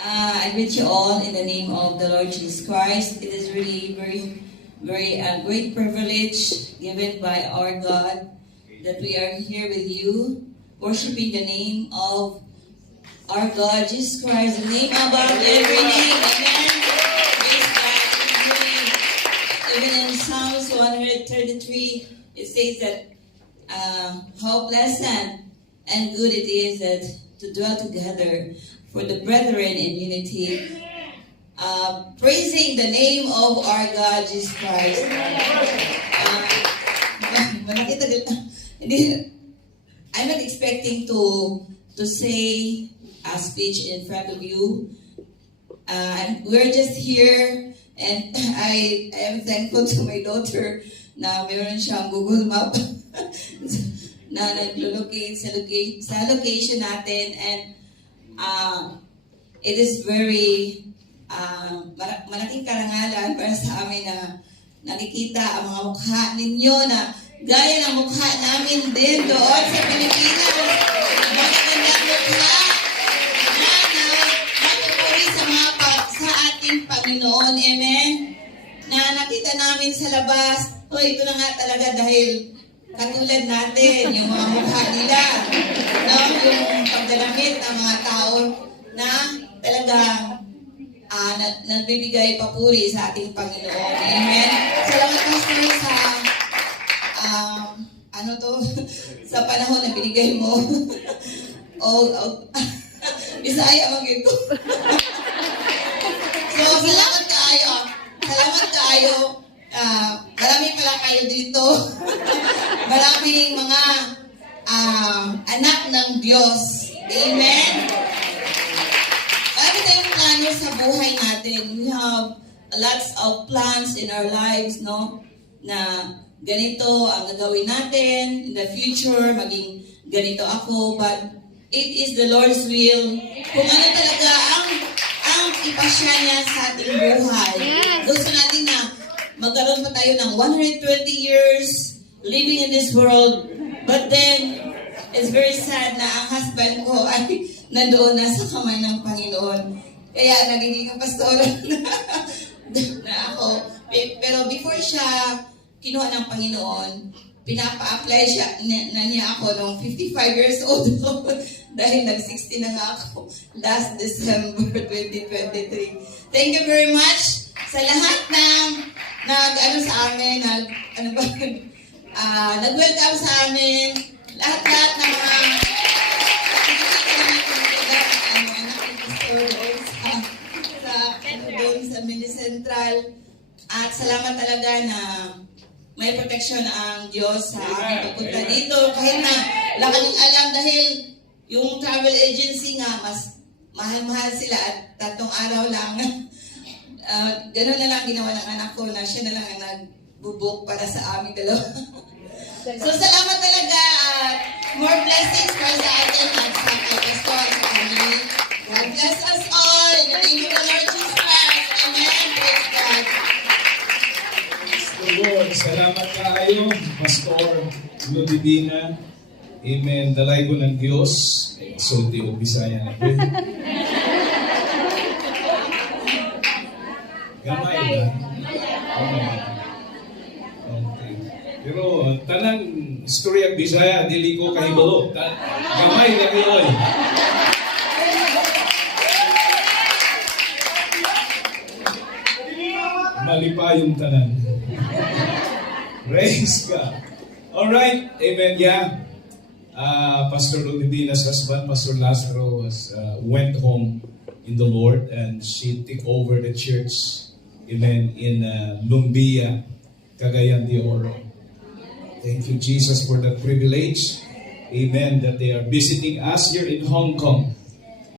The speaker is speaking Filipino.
I greet you all in the name of the Lord Jesus Christ. It is really very great privilege given by our God that we are here with you, worshiping the name of our God Jesus Christ, the name above every name. Amen. Praise God. Even in Psalms 133, it says that how pleasant and good it is that to dwell together for the brethren in unity, praising the name of our God Jesus Christ. I'm not expecting to say a speech in front of you. We're just here, and I am thankful to my daughter na meron siyang Google Map na nag-locate sa location natin, and it is very malaking karangalan para sa amin na nakikita ang mga mukha ninyo na gaya ng mukha namin din doon sa Pilipinas. Magagandang mukha na nakipuri sa ating Panginoon. Amen? Na nakita namin sa labas, ito na nga talaga dahil katulad natin, yung mga mukha nila, no? Yung pagdalamit ng mga tao na talagang nagbibigay papuri sa ating Panginoon. Amen? Salamat Pastor sa sa panahon na binigay mo. Bisaya mag-ito. So, salamat kaayo. Salamat kaayo. Marami pala kayo dito. Maraming mga anak ng Diyos. Amen? Marami tayong plano sa buhay natin. We have lots of plans in our lives, no? Na ganito ang gagawin natin in the future, maging ganito ako. But it is the Lord's will kung ano talaga ang ipasya niya sa ating buhay. Yes. Gusto natin na magkaroon pa tayo ng 120 years living in this world. But then, it's very sad na ang husband ko ay nandoon na sa kamay ng Panginoon. Kaya nagiging pastor na ako. Pero before siya kinuha ng Panginoon, pinapa-apply na niya ako nung 55 years old dahil nag-60 na nga ako last December 2023. Thank you very much sa lahat ng sa amin, nag-welcome sa amin, lahat ng mga sa Mini Central. At salamat talaga na may protection ang Diyos sa aming pagpunta dito. Kahit na wala kaming alam dahil yung travel agency nga, mas mahal-mahal sila at 3 araw lang. Ganun na lang ginawa ng anak ko na siya na lang ang nagbubuk para sa aming dalawa. So salamat talaga at more blessings para sa atin at sa pastor, sa family. God bless us all in the name of the Lord Jesus Christ. Amen. Praise God. Lord, salamat kayo, Pastor Ludivina. Amen. Dalay ko ng Diyos. Sulti o Bisaya na din. Gamay ba? Okay. Pero tanang istorya Bisaya, dili ko kahibalo. Gamay na yun. Malipa yung tanan. Praise God. Alright, amen, yeah. Pastor Ludivina's husband, Pastor Lazaro, went home in the Lord and she took over the church, amen, in Lumbia, Cagayan de Oro. Thank you, Jesus, for that privilege, amen, that they are visiting us here in Hong Kong.